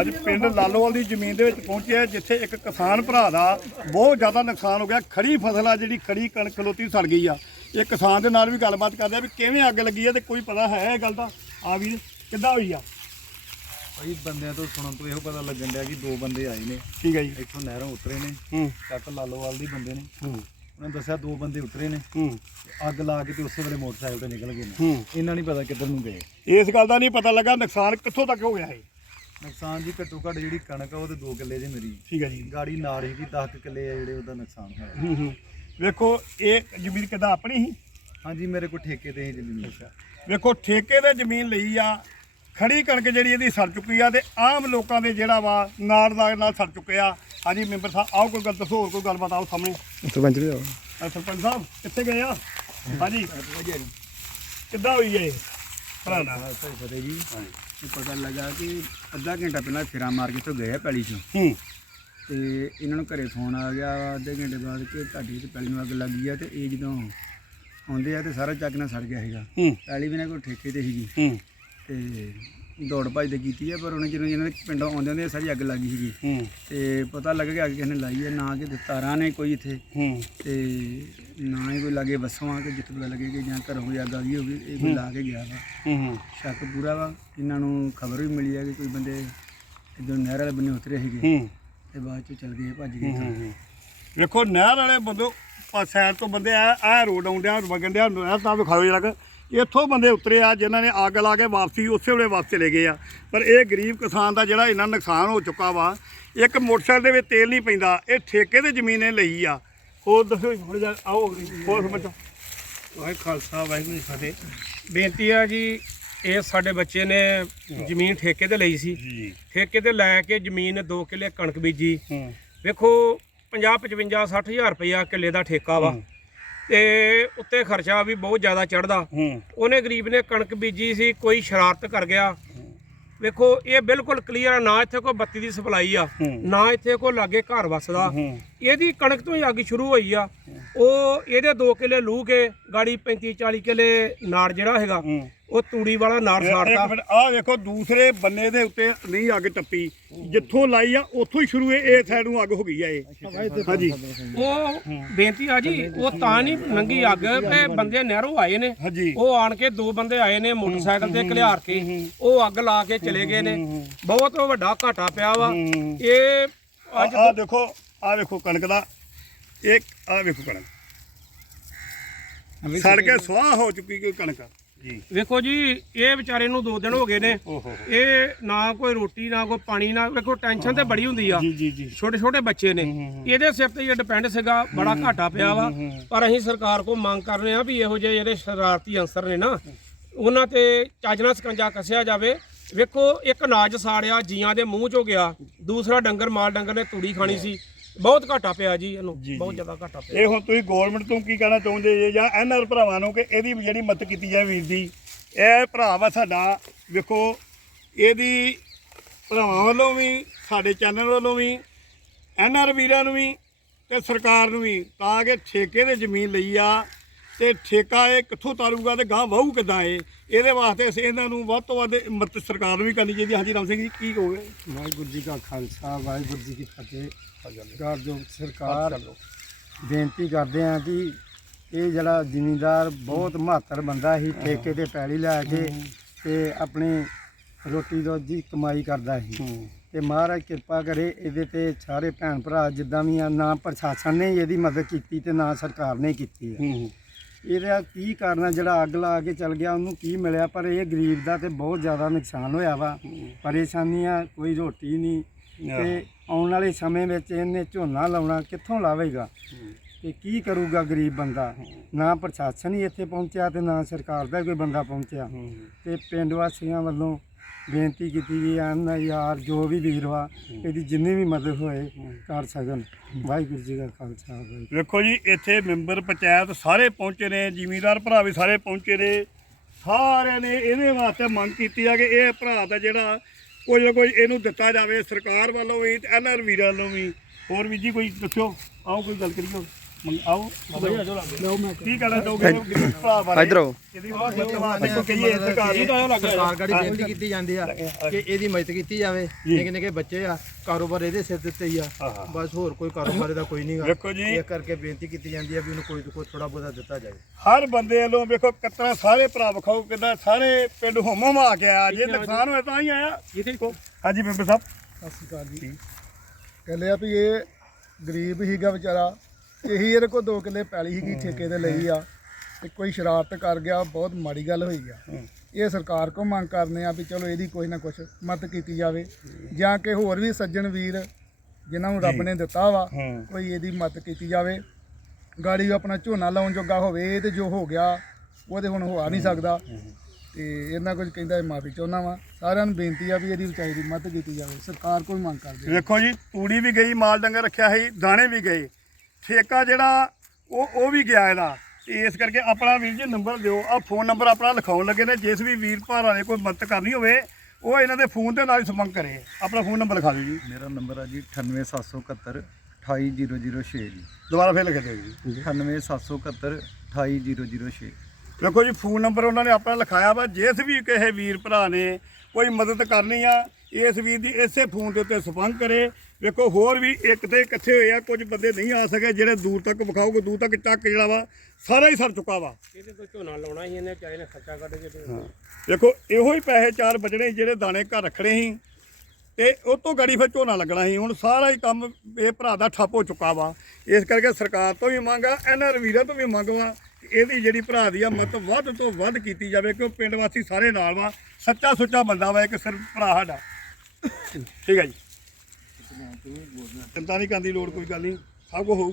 ਅੱਜ ਪਿੰਡ ਲਾਲੋਵਾਲ ਦੀ ਜ਼ਮੀਨ ਦੇ ਵਿੱਚ ਪਹੁੰਚੇ ਆ ਜਿੱਥੇ ਇੱਕ ਕਿਸਾਨ ਭਰਾ ਦਾ ਬਹੁਤ ਜ਼ਿਆਦਾ ਨੁਕਸਾਨ ਹੋ ਗਿਆ। ਖੜੀ ਫਸਲ ਆ ਜਿਹੜੀ ਖੜੀ ਕਣਕ ਖਲੋਤੀ ਸੜ ਗਈ ਆ। ਇਹ ਕਿਸਾਨ ਦੇ ਨਾਲ ਵੀ ਗੱਲਬਾਤ ਕਰਦੇ ਆ ਵੀ ਕਿਵੇਂ ਅੱਗ ਲੱਗੀ ਆ ਤੇ ਕੋਈ ਪਤਾ ਹੈ ਇਹ ਗੱਲ ਦਾ? ਆ ਵੀਰ ਕਿੱਦਾਂ ਹੋਈ ਆ? ਭਾਈ ਬੰਦਿਆਂ ਤੋਂ ਸੁਣਨ ਤੋਂ ਇਹੋ ਪਤਾ ਲੱਗਣ ਡਿਆ ਕਿ ਦੋ ਬੰਦੇ ਆਏ ਨੇ। ਠੀਕ ਹੈ ਜੀ। ਇੱਥੋਂ ਨਹਿਰੋਂ ਉਤਰੇ ਨੇ। ਚੱਕ ਲਾਲੋਵਾਲ ਦੇ ਬੰਦੇ ਨੇ। ਉਹਨਾਂ ਨੇ ਦੱਸਿਆ ਦੋ ਬੰਦੇ ਉਤਰੇ ਨੇ। ਅੱਗ ਲਾ ਕੇ ਤੇ ਉਸੇ ਵੇਲੇ ਮੋਟਰਸਾਈਕਲ ਤੇ ਨਿਕਲ ਗਏ ਨੇ। ਇਹਨਾਂ ਨਹੀਂ ਪਤਾ ਕਿੱਧਰ ਨੂੰ ਗਏ। ਇਸ ਗੱਲ ਦਾ ਨਹੀਂ ਪਤਾ ਲੱਗਾ ਨੁਕਸਾਨ ਕਿੱਥੋਂ ਤੱਕ ਹੋ ਗਿਆ ਹੈ ਨੁਕਸਾਨ ਜੀ ਘੱਟੋ ਘੱਟ ਜਿਹੜੀ ਕਣਕ ਆ ਉਹ ਤੇ 2 ਕਿੱਲੇ ਜੇ ਮੇਰੀ ਠੀਕ ਹੈ ਜੀ। ਗਾੜੀ ਨਾੜ ਹੀ 10 ਕਿੱਲੇ ਆ ਜਿਹੜੇ ਉਹਦਾ ਨੁਕਸਾਨ ਹੋਇਆ। ਹੂੰ ਹੂੰ। ਵੇਖੋ ਇਹ ਜ਼ਮੀਨ ਕਿੱਦਾਂ ਆਪਣੀ ਸੀ? ਹਾਂਜੀ ਮੇਰੇ ਕੋਲ ਠੇਕੇ ਤੇ ਹੀ ਜ਼ਮੀਨ ਵੇਖੋ ਠੇਕੇ ਤੇ ਜ਼ਮੀਨ ਲਈ ਆ ਖੜੀ ਕਣਕ ਜਿਹੜੀ ਇਹਦੀ ਸੜ ਚੁੱਕੀ ਆ ਤੇ ਆਮ ਲੋਕਾਂ ਦੇ ਜਿਹੜਾ ਵਾ ਨਾੜ ਨਾੜ ਨਾਲ ਸੜ ਚੁੱਕੇ ਆ। ਹਾਂਜੀ ਮੈਂਬਰ ਸਾਹਿਬ ਆਓ ਕੋਈ ਗੱਲ ਦੱਸੋ ਹੋਰ ਕੋਈ ਗੱਲਬਾਤ ਆਓ ਸਾਹਮਣੇ। ਸਰਪੰਚ ਵੀ ਆਓ। ਸਰਪੰਚ ਸਾਹਿਬ ਕਿੱਥੇ ਗਏ ਆ? ਹਾਂਜੀ। ਕਿੱਦਾਂ ਹੋਈ ਇਹ? ਭਰਾ ਨਾਲ। ਫਤਿਹ ਜੀ। ਇਹ ਪਤਾ ਲੱਗਾ ਕਿ ਅੱਧਾ ਘੰਟਾ ਪਹਿਲਾਂ ਫੇਰਾ ਮਾਰ ਕੇ ਤੋਂ ਗਏ ਆ ਪੈਲੀ 'ਚੋਂ। ਹੂੰ। ਤੇ ਇਹਨਾਂ ਨੂੰ ਘਰੇ ਫੋਨ ਆ ਗਿਆ ਅੱਧੇ ਘੰਟੇ ਬਾਅਦ ਕਿ ਤੁਹਾਡੀ ਤੇ ਪੈਲੀ ਨੂੰ ਅੱਗ ਲੱਗੀ ਆ ਤੇ ਇਹ ਜਦੋਂ ਆਉਂਦੇ ਆ ਤੇ ਸਾਰਾ ਚੱਕ ਨਾਲ ਸੜ ਗਿਆ ਹੈਗਾ ਹੂੰ। ਪੈਲੀ ਵੀ ਨਾ ਕੋਈ ਠੇਕੇ ਤੇ ਸੀਗੀ। ਹੂੰ। ਤੇ ਦੌੜ ਭੱਜ ਤੇ ਕੀਤੀ ਆ ਪਰ ਉਹਨੇ ਜਦੋਂ ਇਹਨਾਂ ਦੇ ਪਿੰਡੋਂ ਆਉਂਦੇ ਹੁੰਦੇ ਸਾਰੀ ਅੱਗ ਲੱਗੀ ਸੀਗੀ। ਹੂੰ। ਤੇ ਪਤਾ ਲੱਗ ਗਿਆ ਕਿ ਕਿਸੇ ਨੇ ਲਾਈ ਹੈ ਨਾ ਕਿ ਤਾਰਾਂ ਨੇ ਕੋਈ ਇੱਥੇ। ਹੂੰ। ਤੇ ਨਾ ਹੀ ਕੋਈ ਲਾਗੇ ਬੱਸਾਂ ਕਿ ਜਿੱਥੇ ਪਤਾ ਲੱਗੇ ਕਿ ਜਾਂ ਘਰੋਂ ਕੋਈ ਅੱਗ ਆ ਗਈ ਹੋਵੇ ਇਹ ਕੋਈ ਲਾ ਕੇ ਗਿਆ ਵਾ। ਹੂੰ ਹੂੰ। ਸ਼ੱਕ ਪੂਰਾ ਵਾ। ਇਹਨਾਂ ਨੂੰ ਖਬਰ ਵੀ ਮਿਲੀ ਹੈ ਕਿ ਕੋਈ ਬੰਦੇ ਇਦੋਂ ਨਹਿਰ ਵਾਲੇ ਬੰਨੇ ਉਤਰੇ ਸੀਗੇ। ਹੂੰ। ਤੇ ਬਾਅਦ ਚ ਚਲ ਗਏ ਭੱਜ ਗਏ ਘਰ। ਵੇਖੋ ਨਹਿਰ ਵਾਲੇ ਬੰਦੋ ਸਾਈਡ ਤੋਂ ਬੰਦੇ ਆ ਆ ਰੋਡ ਆਉਂਦਿਆਂ ਵਗਣ ਡਿਆ ਨਹਿਰ ਤਾਂ ਵਿਖਾਓ ਜਰਾ ਇੱਥੋਂ ਬੰਦੇ ਉਤਰੇ ਆ ਜਿਨ੍ਹਾਂ ਨੇ ਅੱਗ ਲਾ ਕੇ ਵਾਪਸੀ ਉਸੇ ਵੇਲੇ ਵਾਪਸ ਚਲੇ ਗਏ ਆ। ਪਰ ਇਹ ਗਰੀਬ ਕਿਸਾਨ ਦਾ ਜਿਹੜਾ ਇੰਨਾ ਨੁਕਸਾਨ ਹੋ ਚੁੱਕਾ ਵਾ ਇੱਕ ਮੋਟਰਸਾਈਕਲ ਦੇ ਵਿੱਚ ਤੇਲ ਨਹੀਂ ਪੈਂਦਾ ਇਹ ਠੇਕੇ ਤੇ ਜ਼ਮੀਨ ਇਹ ਲਈ ਆ। ਹੋਰ ਦੱਸੋ ਥੋੜਾ ਜਿਹਾ ਆਓ ਹੋਰ ਸਮਝੋ ਵਾਹਿਗੁਰੂ ਖਾਲਸਾ ਵਾਹਿਗੁਰੂ ਜੀ ਫਤਿਹ। ਬੇਨਤੀ ਆ ਜੀ ਇਹ ਸਾਡੇ ਬੱਚੇ ਨੇ ਜ਼ਮੀਨ ਠੇਕੇ ਤੇ ਲਈ ਸੀ। ਜੀ। ਠੇਕੇ ਤੇ ਲੈ ਕੇ ਜ਼ਮੀਨ 2 ਕਿੱਲੇ ਕਣਕ ਬੀਜੀ। ਵੇਖੋ 50 55 60000 ਰੁਪਇਆ ਕਿੱਲੇ ਦਾ ਠੇਕਾ ਵਾ। ਤੇ ਉੱਤੇ ਖਰਚਾ ਵੀ ਬਹੁਤ ਜ਼ਿਆਦਾ ਚੜਦਾ ਹੂੰ। ਉਹਨੇ ਗਰੀਬ ਨੇ ਕਣਕ ਬੀਜੀ ਸੀ ਕੋਈ ਸ਼ਰਾਰਤ ਕਰ ਗਿਆ। ਵੇਖੋ ਇਹ ਬਿਲਕੁਲ ਕਲੀਅਰ ਆ ਨਾ ਇੱਥੇ ਕੋਈ ਬੱਤੀ ਦੀ ਸਪਲਾਈ ਆ। ਨਾ ਇੱਥੇ ਕੋਈ ਲਾਗੇ ਘਰ ਵਸਦਾ। ਇਹਦੀ ਕਣਕ ਤੋਂ ਹੀ ਅੱਗ ਸ਼ੁਰੂ ਹੋਈ ਆ। ਉਹ ਇਹਦੇ 2 ਕਿੱਲੇ ਲੂ ਕੇ ਗਾੜੀ 35 40 ਕਿੱਲੇ ਨਾੜ ਜਿਹੜਾ ਹੈਗਾ ਉਹ ਤੂੜੀ ਵਾਲਾ ਨਾੜ ਸਾੜਤਾ ਇੱਕ ਮਿੰਟ ਆਹ ਵੇਖੋ ਦੂਸਰੇ ਬੰਨੇ ਦੇ ਉੱਤੇ ਨਹੀਂ ਅੱਗ ਟੱਪੀ। ਜਿੱਥੋਂ ਲਾਈ ਆ ਉੱਥੋਂ ਹੀ ਸ਼ੁਰੂ ਇਹ ਇਹ ਸਾਈਡ ਨੂੰ ਅੱਗ ਹੋ ਗਈ ਆ ਇਹ। ਹਾਂਜੀ। ਉਹ ਬੇਨਤੀ ਆ ਜੀ ਉਹ ਤਾਂ ਨਹੀਂ ਨੰਗੀ ਅੱਗ ਤੇ ਬੰਦੇ ਨਹਿਰੋਂ ਆਏ ਨੇ। ਉਹ ਆਣ ਕੇ ਦੋ ਬੰਦੇ ਆਏ ਨੇ ਮੋਟਰਸਾਈਕਲ ਤੇ ਘਲਿਆਰ ਕੇ। ਉਹ ਅੱਗ ਲਾ ਕੇ ਚਲੇ ਗਏ ਨੇ। ਬਹੁਤ ਵੱਡਾ ਘਾਟਾ ਪਿਆ ਵਾ। ਇਹ ਅੱਜ ਆ ਦੇਖੋ ਆ ਵੇਖੋ ਕਣਕ ਦਾ। ਇਹ ਆ ਵੇਖੋ ਕਣਕ। ਸੜ ਕੇ ਸੁਆਹ ਹੋ ਚੁੱਕੀ ਕੋਈ ਕਣਕ। ਜੀ। ਵੇਖੋ ਜੀ ਇਹ ਵਿਚਾਰੇ ਨੂੰ 2 ਦਿਨ ਹੋ ਗਏ ਨੇ। ਇਹ ਨਾ ਕੋਈ ਰੋਟੀ ਨਾ ਕੋਈ ਪਾਣੀ ਨਾ ਵੇਖੋ ਟੈਨਸ਼ਨ ਤੇ ਬੜੀ ਹੁੰਦੀ ਆ। ਛੋਟੇ ਛੋਟੇ ਬੱਚੇ ਨੇ। ਇਹਦੇ ਸਿਰ ਤੇ ਇਹ ਡਿਪੈਂਡ ਸੀਗਾ ਬੜਾ ਘਾਟਾ ਪਿਆ ਵਾ। ਪਰ ਅਸੀਂ ਸਰਕਾਰ ਕੋ ਮੰਗ ਕਰ ਰਹੇ ਆ ਵੀ ਇਹੋ ਜਿਹੇ ਜਿਹੜੇ ਸ਼ਰਾਰਤੀ ਅੰਸਰ ਨੇ ਨਾ ਉਹਨਾਂ ਤੇ ਚੱਜ ਨਾਲ ਸਕੰਜਾ ਕੱਸਿਆ ਜਾਵੇ। ਵੇਖੋ ਇੱਕ ਅਨਾਜ ਸਾੜਿਆ ਜੀਆਂ ਦੇ ਮੂੰਹ ਚੋਂ ਗਿਆ। ਦੂਸਰਾ ਡੰਗਰ ਮਾਲ ਡੰਗਰ ਨੇ ਤੂੜੀ ਖਾਣੀ ਸੀ। ਬਹੁਤ ਘਾਟਾ ਪਿਆ ਜੀ ਇਹਨੂੰ ਬਹੁਤ ਜ਼ਿਆਦਾ ਘਾਟਾ ਪਿਆ। ਇਹ ਹੁਣ ਤੁਸੀਂ ਗਵਰਨਮੈਂਟ ਤੋਂ ਕੀ ਕਹਿਣਾ ਚਾਹੁੰਦੇ ਜੇ ਜਾਂ ਐਨਆਰ ਭਰਾਵਾਂ ਨੂੰ ਕਿ ਇਹਦੀ ਜਿਹੜੀ ਮਦਦ ਕੀਤੀ ਜਾਵੇ ਵੀਰ ਦੀ ਇਹ ਭਰਾ ਵਾ ਸਾਡਾ ਵੇਖੋ ਇਹਦੀ ਭਰਾਵਾਂ ਵੱਲੋਂ ਵੀ ਸਾਡੇ ਚੈਨਲ ਵੱਲੋਂ ਵੀ ਐਨਆਰ ਵੀਰਾਂ ਨੂੰ ਵੀ ਤੇ ਸਰਕਾਰ ਨੂੰ ਵੀ ਤਾਂ ਕਿ ਠੇਕੇ ਤੇ ਜ਼ਮੀਨ ਲਈ ਆ ਤੇ ਠੇਕਾ ਇਹ ਕਿੱਥੋਂ ਤਾਰੂਗਾ ਤੇ ਗਾਂ ਵਾਹੂ ਕਿੱਦਾਂ ਇਹ? ਇਹਦੇ ਵਾਸਤੇ ਅਸੀਂ ਇਹਨਾਂ ਨੂੰ ਵੱਧ ਤੋਂ ਵੱਧ ਮਦਦ ਸਰਕਾਰ ਨੂੰ ਵੀ ਕਰਨੀ ਚਾਹੀਦੀ ਹੈ। ਹਾਂਜੀ ਰਾਮ ਸਿੰਘ ਜੀ ਕੀ ਕਹੋਗੇ? ਵਾਹਿਗੁਰੂ ਜੀ ਕਾ ਖਾਲਸਾ ਵਾਹਿਗੁਰੂ ਜੀ ਕੀ ਫਤਿਹ। ਜੋ ਸਰਕਾਰ ਬੇਨਤੀ ਕਰਦੇ ਆ ਕਿ ਇਹ ਜਿਹੜਾ ਜ਼ਿਮੀਂਦਾਰ ਬਹੁਤ ਮਹੱਤਰ ਬੰਦਾ ਸੀ ਠੇਕੇ ਤੇ ਪੈਲੀ ਲੈ ਕੇ ਤੇ ਆਪਣੀ ਰੋਟੀ ਰੋਜੀ ਕਮਾਈ ਕਰਦਾ ਸੀ। ਤੇ ਮਹਾਰਾਜ ਕਿਰਪਾ ਕਰੇ ਇਹਦੇ ਤੇ ਸਾਰੇ ਭੈਣ ਭਰਾ ਜਿੱਦਾਂ ਵੀ ਆ ਨਾ ਪ੍ਰਸ਼ਾਸਨ ਨੇ ਇਹਦੀ ਮਦਦ ਕੀਤੀ ਤੇ ਨਾ ਸਰਕਾਰ ਨੇ ਕੀਤੀ ਹੈ। ਇਹਦਾ ਕੀ ਕਰਨਾ ਜਿਹੜਾ ਅੱਗ ਲਾ ਕੇ ਚਲ ਗਿਆ ਉਹਨੂੰ ਕੀ ਮਿਲਿਆ? ਪਰ ਇਹ ਗਰੀਬ ਦਾ ਤੇ ਬਹੁਤ ਜ਼ਿਆਦਾ ਨੁਕਸਾਨ ਹੋਇਆ ਵਾ। ਪਰੇਸ਼ਾਨੀਆਂ ਕੋਈ ਰੋਟੀ ਨਹੀਂ। ਤੇ ਆਉਣ ਵਾਲੇ ਸਮੇਂ ਵਿੱਚ ਇਹਨੇ ਝੋਨਾ ਲਾਉਣਾ ਕਿੱਥੋਂ ਲਾਵੇਗਾ? ਤੇ ਕੀ ਕਰੂਗਾ ਗਰੀਬ ਬੰਦਾ? ਨਾ ਪ੍ਰਸ਼ਾਸਨ ਹੀ ਇੱਥੇ ਪਹੁੰਚਿਆ ਤੇ ਨਾ ਸਰਕਾਰ ਦਾ ਕੋਈ ਬੰਦਾ ਪਹੁੰਚਿਆ। ਤੇ ਪਿੰਡ ਵਾਸੀਆਂ ਵੱਲੋਂ ਬੇਨਤੀ ਕੀਤੀ ਗਈ ਹਨ ਯਾਰ ਜੋ ਵੀ ਵੀਰ ਵਾ ਇਹਦੀ ਜਿੰਨੀ ਵੀ ਮਦਦ ਹੋਏ ਕਰ ਸਕਣ। ਵਾਹਿਗੁਰੂ ਜੀ ਕਾ ਖਾਲਸਾ ਵਾਹਿਗੁਰੂ। ਵੇਖੋ ਜੀ ਇੱਥੇ ਮੈਂਬਰ ਪੰਚਾਇਤ ਸਾਰੇ ਪਹੁੰਚੇ ਨੇ ਜ਼ਿਮੀਂਦਾਰ ਭਰਾ ਵੀ ਸਾਰੇ ਪਹੁੰਚੇ ਨੇ। ਸਾਰਿਆਂ ਨੇ ਇਹਦੇ ਵਾਸਤੇ ਮੰਗ ਕੀਤੀ ਆ ਕਿ ਇਹ ਭਰਾ ਦਾ ਜਿਹੜਾ ਕੁਝ ਨਾ ਕੁਝ ਇਹਨੂੰ ਦਿੱਤਾ ਜਾਵੇ ਸਰਕਾਰ ਵੱਲੋਂ ਵੀ ਤੇ ਐਨਆਰ ਵੀਰਾਂ ਵੱਲੋਂ ਵੀ। ਹੋਰ ਵੀ ਜੀ ਕੋਈ ਦੱਸਿਓ? ਆਓ ਕੋਈ ਗੱਲ ਕਰੀਓ ਮੰਗ- ਆਓ ਕੀ ਕਹਿਣਾ ਚਾਹੋਗੇ? ਗਰੀਬ ਭਰਾ ਬਾਰੇ ਇਧਰ ਆਓ। ਇਹਦੀ ਬਹੁਤ ਧੰਨਵਾਦ ਦੇਖੋ ਕਹੀਏ ਸਰਕਾਰ ਨੂੰ ਸਰਕਾਰ ਗਾੜੀ ਬੇਨਤੀ ਕੀਤੀ ਜਾਂਦੀ ਆ ਕਿ ਇਹਦੀ ਮਦਦ ਕੀਤੀ ਜਾਵੇ। ਨਿੱਕੇ ਨਿੱਕੇ ਬੱਚੇ ਆ ਕਾਰੋਬਾਰ ਇਹਦੇ ਸਿਰ ਦੇ ਉੱਤੇ ਹੀ ਆ। ਆਹਾ। ਬਸ ਹੋਰ ਕੋਈ ਕਾਰੋਬਾਰ ਇਹਦਾ ਕੋਈ ਨਹੀਂਗਾ ਵੇਖੋ ਜੀ। ਇਹ ਕਰਕੇ ਬੇਨਤੀ ਕੀਤੀ ਜਾਂਦੀ ਆ ਵੀ ਉਹਨੂੰ ਕੋਈ ਤੋਂ ਕੋਈ ਥੋੜਾ ਬਹੁਤਾ ਦਿੱਤਾ ਜਾਵੇ। ਹਰ ਬੰਦੇ ਵੱਲੋਂ ਵੇਖੋ ਕਿਤਨਾ ਸਾਰੇ ਭਰਾ ਵਿਖਾਓ ਕਿਦਾਂ ਸਾਰੇ ਪਿੰਡ ਹੁਮਮ ਆ ਗਿਆ ਜੇ ਨੁਕਸਾਨ ਹੋਇਆ ਤਾਂ ਹੀ ਆਇਆ। ਇਹਦੇ ਹਾਂਜੀ ਮੈਂਬਰ ਸਾਹਿਬ। ਸਤਿ ਸ਼੍ਰੀ ਅਕਾਲ ਜੀ। ਕਹਿੰਦੇ ਆ ਵੀ ਇਹ ਗਰੀਬ ਹੀਗਾ ਵਿਚਾਰਾ ਇਹੀ ਇਹਦੇ ਕੋਲ ਦੋ ਕਿੱਲੇ ਪੈਲੀ ਸੀਗੀ ਠੇਕੇ ਤੇ ਲਈ ਆ। ਤੇ ਕੋਈ ਸ਼ਰਾਰਤ ਕਰ ਗਿਆ ਬਹੁਤ ਮਾੜੀ ਗੱਲ ਹੋਈ ਆ। ਇਹ ਸਰਕਾਰ ਕੋ ਮੰਗ ਕਰਨੇ ਆ ਵੀ ਚਲੋ ਇਹਦੀ ਕੋਈ ਨਾ ਕੁਛ ਮਦਦ ਕੀਤੀ ਜਾਵੇ। ਜਾਂ ਕਿ ਹੋਰ ਵੀ ਸੱਜਣ ਵੀਰ ਜਿਨ੍ਹਾਂ ਨੂੰ ਰੱਬ ਨੇ ਦਿੱਤਾ ਵਾ ਕੋਈ ਇਹਦੀ ਮਦਦ ਕੀਤੀ ਜਾਵੇ। ਗਾੜੀ ਉਹ ਆਪਣਾ ਝੋਨਾ ਲਾਉਣ ਜੋਗਾ ਹੋਵੇ ਇਹ ਤੇ ਜੋ ਹੋ ਗਿਆ ਉਹਦੇ ਹੁਣ ਹੋ ਆ ਨਹੀਂ ਸਕਦਾ। ਤੇ ਇਹਨਾਂ ਕੁਝ ਕਹਿੰਦਾ ਮਾਫੀ ਚਾਹੁੰਦਾ ਵਾ। ਸਾਰਿਆਂ ਨੂੰ ਬੇਨਤੀ ਆ ਵੀ ਇਹਦੀ ਵਿਚਾਰੀ ਦੀ ਮਦਦ ਕੀਤੀ ਜਾਵੇ। ਸਰਕਾਰ ਕੋਈ ਮੰਗ ਕਰਦੇ। ਵੇਖੋ ਜੀ ਤੂੜੀ ਵੀ ਗਈ ਮਾਲ ਡੰਗਰ ਰੱਖਿਆ ਸੀ ਦਾਣੇ ਵੀ ਗਏ। ਠੇਕਾ ਜਿਹੜਾ ਉਹ ਉਹ ਵੀ ਗਿਆ ਇਹਦਾ। ਇਸ ਕਰਕੇ ਆਪਣਾ ਵੀਰ ਜੀ ਨੰਬਰ ਦਿਓ। ਆ ਫੋਨ ਨੰਬਰ ਆਪਣਾ ਲਿਖਾਉਣ ਲੱਗੇ ਨੇ। ਜਿਸ ਵੀ ਵੀਰ ਭਾਰਾਂ ਨੇ ਕੋਈ ਮਦਦ ਕਰਨੀ ਹੋਵੇ ਉਹ ਇਹਨਾਂ ਦੇ ਫੋਨ ਦੇ ਨਾਲ ਹੀ ਸੰਪਰਕ ਕਰੇ। ਆਪਣਾ ਫੋਨ ਨੰਬਰ ਲਿਖਾ ਦਿਓ ਜੀ। ਮੇਰਾ ਨੰਬਰ ਆ ਜੀ 98771 28006 ਜੀ। ਦੁਬਾਰਾ ਫੇਰ ਲਿਖ ਦਿਓ ਜੀ। 98771 28006 ਵੇਖੋ ਜੀ ਫੋਨ ਨੰਬਰ ਉਹਨਾਂ ਨੇ ਆਪਣਾ ਲਿਖਾਇਆ ਵਾ। ਜਿਸ ਵੀ ਕਿਸੇ ਵੀਰ ਭਰਾ ਨੇ ਕੋਈ ਮਦਦ ਕਰਨੀ ਆ ਇਸ ਵੀਰ ਦੀ ਇਸੇ ਫੋਨ ਦੇ ਉੱਤੇ ਸੰਪਰਕ ਕਰੇ। ਵੇਖੋ ਹੋਰ ਵੀ ਇੱਕ ਤੇ ਇਕੱਠੇ ਹੋਏ ਆ ਕੁਝ ਬੰਦੇ ਨਹੀਂ ਆ ਸਕੇ ਜਿਹੜੇ ਦੂਰ ਤੱਕ ਵਿਖਾਓਗੇ ਦੂਰ ਤੱਕ ਚੱਕ ਜਿਹੜਾ ਵਾ ਸਾਰਾ ਹੀ ਸਰ ਚੁੱਕਾ ਵਾ। ਇਹਦੇ ਤੋਂ ਝੋਨਾ ਲਾਉਣਾ ਸੀ ਇਹਨੇ ਚਾਹੇ ਨੇ ਖਰਚਾ ਕੱਢ ਕੇ ਤੇ ਵੇਖੋ ਇਹੋ ਹੀ ਪੈਸੇ ਚਾਰ ਬਚਣੇ ਸੀ ਜਿਹੜੇ ਦਾਣੇ ਘਰ ਰੱਖਣੇ ਸੀ ਤੇ ਉਹ ਤੋਂ ਗਾੜੀ ਫਿਰ ਝੋਨਾ ਲੱਗਣਾ ਸੀ। ਹੁਣ ਸਾਰਾ ਹੀ ਕੰਮ ਇਹ ਭਰਾ ਦਾ ਠੱਪ ਹੋ ਚੁੱਕਾ ਵਾ। ਇਸ ਕਰਕੇ ਸਰਕਾਰ ਤੋਂ ਵੀ ਮੰਗ ਇਹਨਾਂ ਵੀਰਾਂ ਤੋਂ ਵੀ ਮੰਗ ਵਾ ਕਿ ਇਹਦੀ ਜਿਹੜੀ ਭਰਾ ਦੀ ਆ ਮਤ ਵੱਧ ਤੋਂ ਵੱਧ ਕੀਤੀ ਜਾਵੇ ਕਿਉਂ ਪਿੰਡ ਵਾਸੀ ਸਾਰੇ ਨਾਲ ਵਾ ਸੱਚਾ ਸੁੱਚਾ ਬੰਦਾ ਵਾ ਇੱਕ ਸਿਰ ਭਰਾ ਸਾਡਾ। ਠੀਕ ਹੈ ਜੀ। ਚਿੰਤਾ ਨਹੀਂ ਕਰਨ ਦੀ ਲੋੜ ਕੋਈ ਗੱਲ ਨਹੀਂ। ਸਭ ਕੁਝ ਹੋਊ।